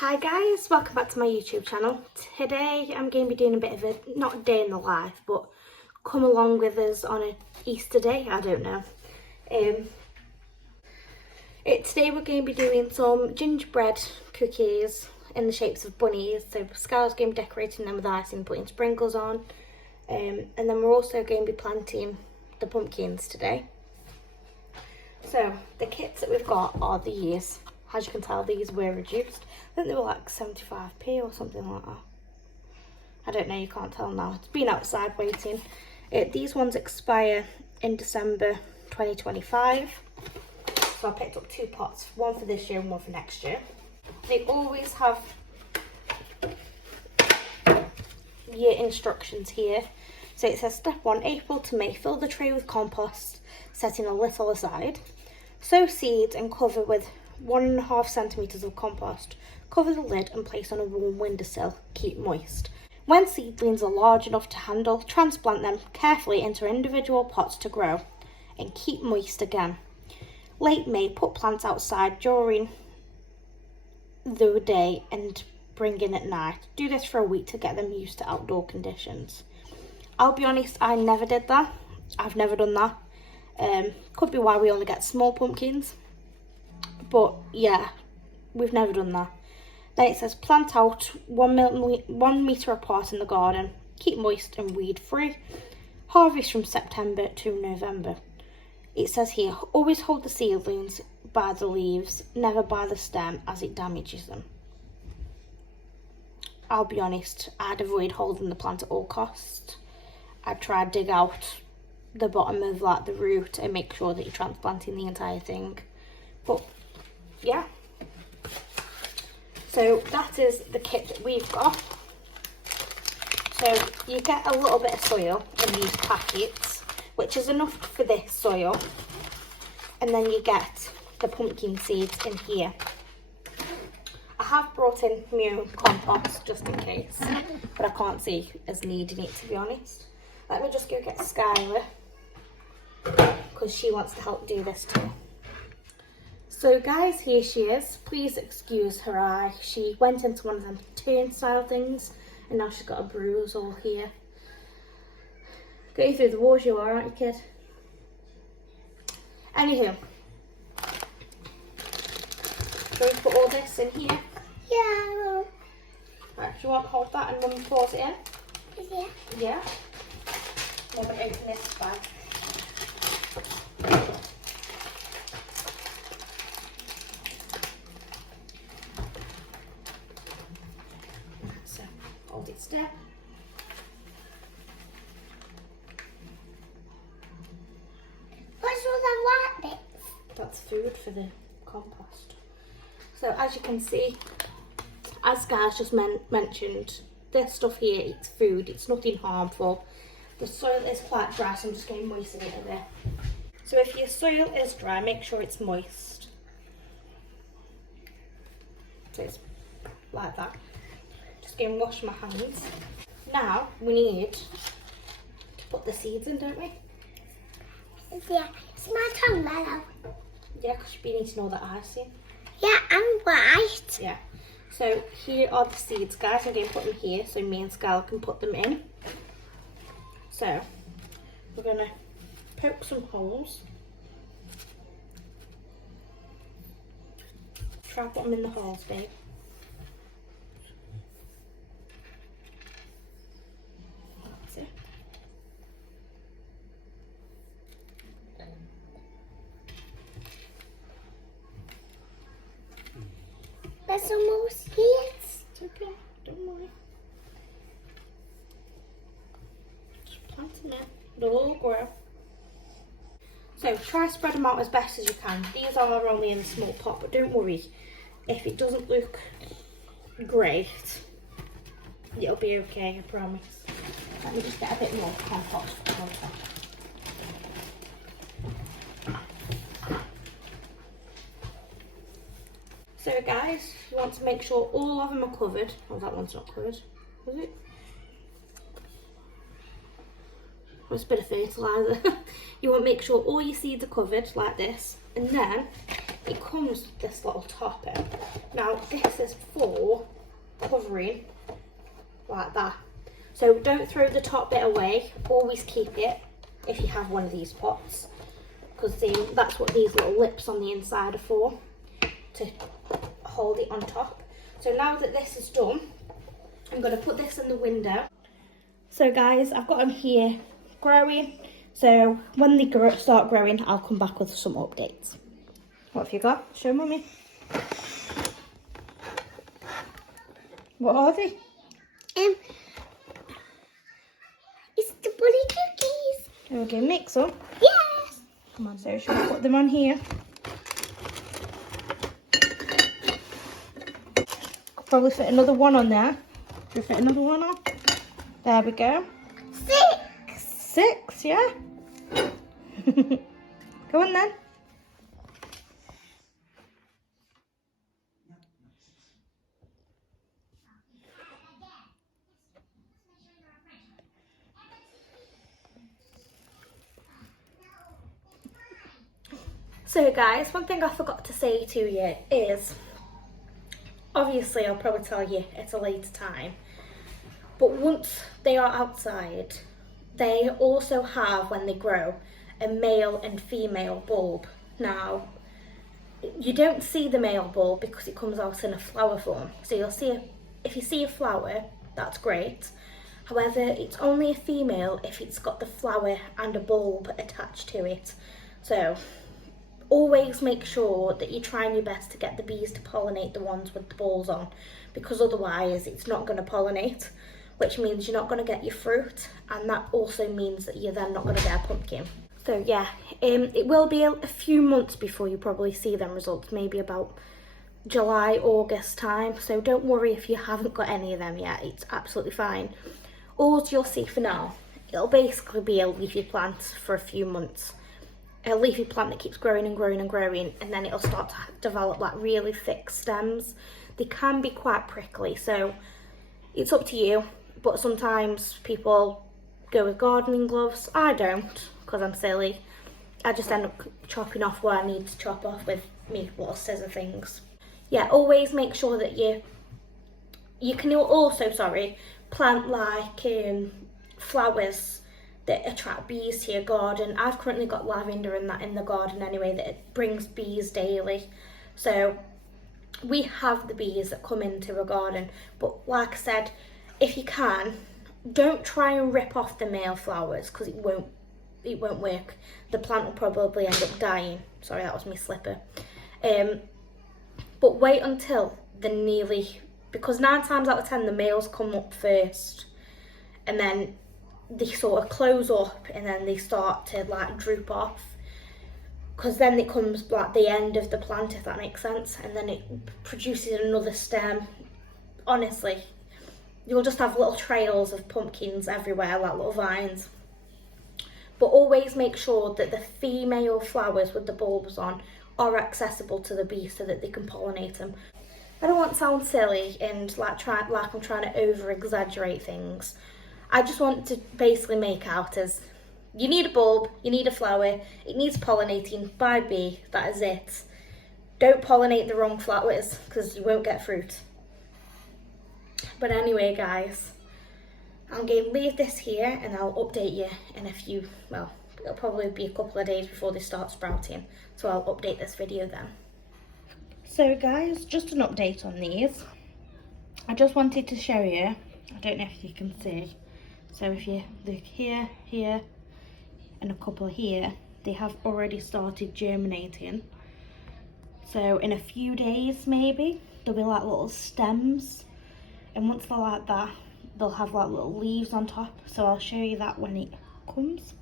Hi guys, welcome back to my YouTube channel. Today I'm going to be doing a bit of a, not a day in the life, but come along with us on an Easter day, I don't know. Today we're going to be doing some gingerbread cookies in the shapes of bunnies. So Skylar's going to be decorating them with icing, putting sprinkles on. And then we're also going to be planting the pumpkins today. So the kits that we've got are these. As you can tell, these were reduced. I think they were like 75p or something like that. I don't know, you can't tell now. It's been outside waiting. These ones expire in December 2025. So I picked up two pots, one for this year and one for next year. They always have year instructions here. So it says step 1, April to May, fill the tray with compost, setting a little aside. Sow seeds and cover with 1.5 centimetres of compost. Cover the lid and place on a warm windowsill. Keep moist. When seedlings are large enough to handle, transplant them carefully into individual pots to grow and keep moist again. Late May, put plants outside during the day and bring in at night. Do this for a week to get them used to outdoor conditions. I'll be honest, I never did that. I've never done that. Could be why we only get small pumpkins. But yeah, we've never done that. Then it says plant out 1 metre apart in the garden. Keep moist and weed free. Harvest from September to November. It says here, always hold the seedlings by the leaves, never by the stem as it damages them. I'll be honest, I'd avoid holding the plant at all costs. I'd try to dig out the bottom of like the root and make sure that you're transplanting the entire thing. But yeah, so that is the kit that we've got. So you get a little bit of soil in these packets, which is enough for this soil, and then you get the pumpkin seeds in here. I have brought in my own compost just in case, but I can't see us needing it, to be honest. Let me just go get Skylar, because she wants to help do this too. So guys, here she is. Please excuse her eye. She went into one of them turnstile things and now she's got a bruise all here. Got you through the wars you are, aren't you, kid? Anywho. Shall we put all this in here? Yeah, I will. Right, do you want to hold that and Mum pours it in? Yeah. Yeah? I'm going to open this bag. So, hold it still. What's all the white bits? That's food for the compost. So as you can see, as Sky's just mentioned, this stuff here, it's food, it's nothing harmful. The soil is quite dry, so I'm just going to moisten it a bit. So if your soil is dry, make sure it's moist. So it's like that. Just going to wash my hands. Now we need to put the seeds in, don't we? Yeah, it's my tongue mellow. Yeah, because you've been eating all the icing. Yeah, I'm white. Yeah. So here are the seeds, guys. I'm going to put them here so me and Skylar can put them in. So we're going to poke some holes. Try to put them in the holes, babe. That's it. There's some more seeds. It's okay, don't worry. Just plant them in. They'll all grow. So try to spread them out as best as you can. These are only in a small pot, but don't worry. If it doesn't look great, it'll be okay, I promise. Let me just get a bit more compost. So guys, you want to make sure all of them are covered. Oh, that one's not covered, is it? Oh, it's a bit of fertiliser. You want to make sure all your seeds are covered like this. And then it comes with this little topper. Now this is for covering like that. So don't throw the top bit away, always keep it if you have one of these pots, because that's what these little lips on the inside are for, to hold it on top. So now that this is done, I'm going to put this in the window. So guys, I've got them here growing, so when they start growing, I'll come back with some updates. What have you got? Show mummy. What are they? It's the bunny cookies. Okay, mix them. Yes. Come on, so should we put them on here? Could probably fit another one on there. Should we fit another one on? There we go. 6. 6, yeah? Go on then. So guys, one thing I forgot to say to you is, obviously I'll probably tell you at a later time, but once they are outside, they also have, when they grow, a male and female bulb. Now, you don't see the male bulb because it comes out in a flower form. So you'll see, if you see a flower, that's great. However, it's only a female if it's got the flower and a bulb attached to it. So always make sure that you're trying your best to get the bees to pollinate the ones with the balls on, because otherwise it's not going to pollinate, which means you're not going to get your fruit, and that also means that you're then not going to get a pumpkin. So yeah, it will be a few months before you probably see them results, maybe about July, August time, so don't worry if you haven't got any of them yet, it's absolutely fine. All you'll see for now, it'll basically be a leafy plant for a few months. A leafy plant that keeps growing and growing and growing, and then it'll start to develop like really thick stems. They can be quite prickly, so it's up to you, but sometimes people go with gardening gloves. I don't, because I'm silly. I just end up chopping off what I need to chop off with me little scissor things. Yeah, always make sure that you can also, plant like flowers that attract bees to your garden. I've currently got lavender and that in the garden anyway, that it brings bees daily. So we have the bees that come into a garden, but like I said, if you can, don't try and rip off the male flowers, because it won't work. The plant will probably end up dying. Sorry, that was my slipper. But wait until because 9 times out of 10 the males come up first, and then they sort of close up, and then they start to like droop off, because then it comes like the end of the plant, if that makes sense, and then it produces another stem. Honestly, you'll just have little trails of pumpkins everywhere, like little vines. But always make sure that the female flowers with the bulbs on are accessible to the bees so that they can pollinate them. I don't want to sound silly and like I'm trying to over exaggerate things. I just want to basically make out as, you need a bulb, you need a flower, it needs pollinating by a bee, that is it. Don't pollinate the wrong flowers, because you won't get fruit. But anyway guys, I'm going to leave this here and I'll update you in a few, well, it'll probably be a couple of days before they start sprouting, so I'll update this video then. So guys, just an update on these. I just wanted to show you, I don't know if you can see, so if you look here, here, and a couple here, they have already started germinating. So in a few days maybe, there'll be like little stems, and once they're like that, they'll have like little leaves on top, so I'll show you that when it comes.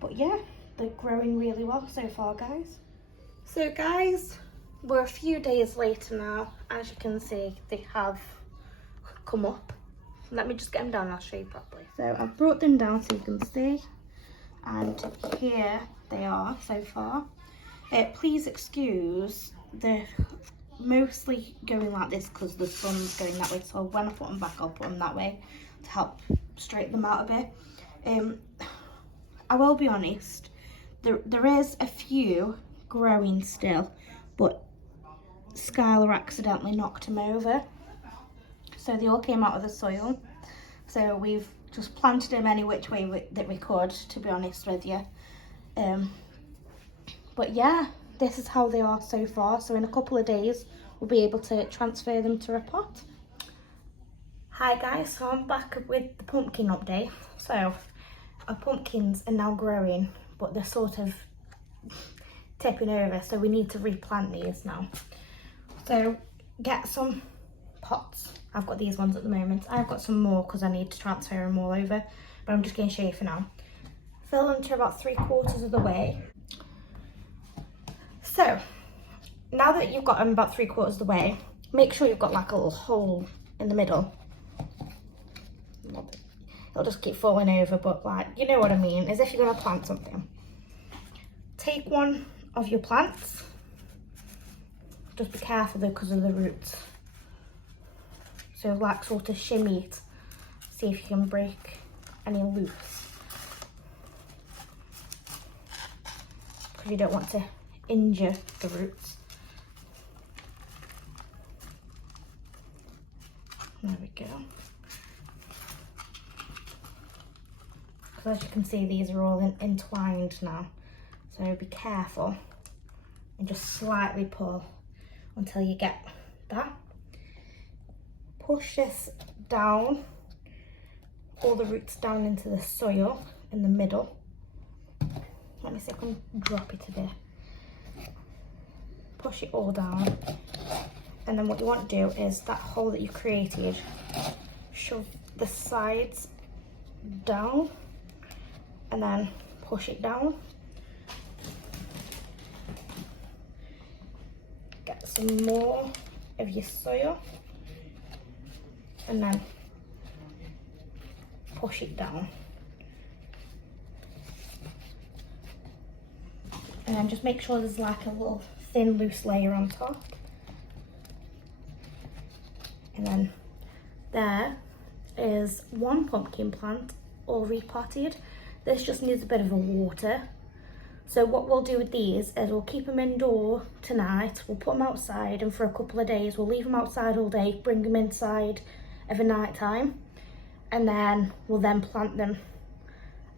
But yeah, they're growing really well so far guys. So guys, we're a few days later now. As you can see, they have come up. Let me just get them down and I'll show you properly. So I've brought them down so you can see, and here they are so far. Please excuse the mostly going like this because the sun's going that way, so when I put them back I'll put them that way to help straighten them out a bit. I will be honest, there is a few growing still, but Skylar accidentally knocked him over. So they all came out of the soil. So we've just planted them any which way that we could, to be honest with you. But yeah, this is how they are so far. So in a couple of days, we'll be able to transfer them to a pot. Hi guys, so I'm back with the pumpkin update. So our pumpkins are now growing, but they're sort of tipping over, so we need to replant these now. So get some pots. I've got these ones at the moment. I've got some more because I need to transfer them all over, but I'm just going to show you for now. Fill them to about 3/4 of the way. So now that you've got them about 3/4 of the way, make sure you've got like a little hole in the middle. It'll just keep falling over, but like, you know what I mean, as if you're going to plant something. Take one of your plants. Just be careful though because of the roots. So like sort of shimmy it. See if you can break any loose. Because you don't want to injure the roots. There we go. Because as you can see, these are all entwined now. So be careful and just slightly pull until you get that. Push this down, all the roots down into the soil in the middle. Let me see if I can drop it a bit. Push it all down. And then what you want to do is that hole that you created, shove the sides down and then push it down. Get some more of your soil and then push it down. And then just make sure there's like a little thin loose layer on top. And then there is one pumpkin plant all repotted. This just needs a bit of a water. So what we'll do with these is we'll keep them indoor tonight, we'll put them outside, and for a couple of days we'll leave them outside all day, bring them inside of a night time, and then we'll then plant them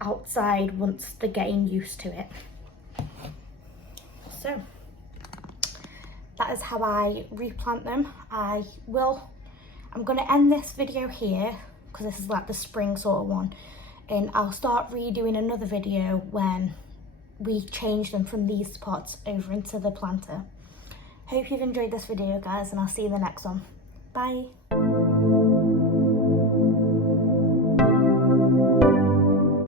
outside once they're getting used to it. So that is how I replant them. I'm going to end this video here because this is like the spring sort of one, and I'll start redoing another video when we change them from these pots over into the planter. Hope you've enjoyed this video guys, and I'll see you in the next one. Bye.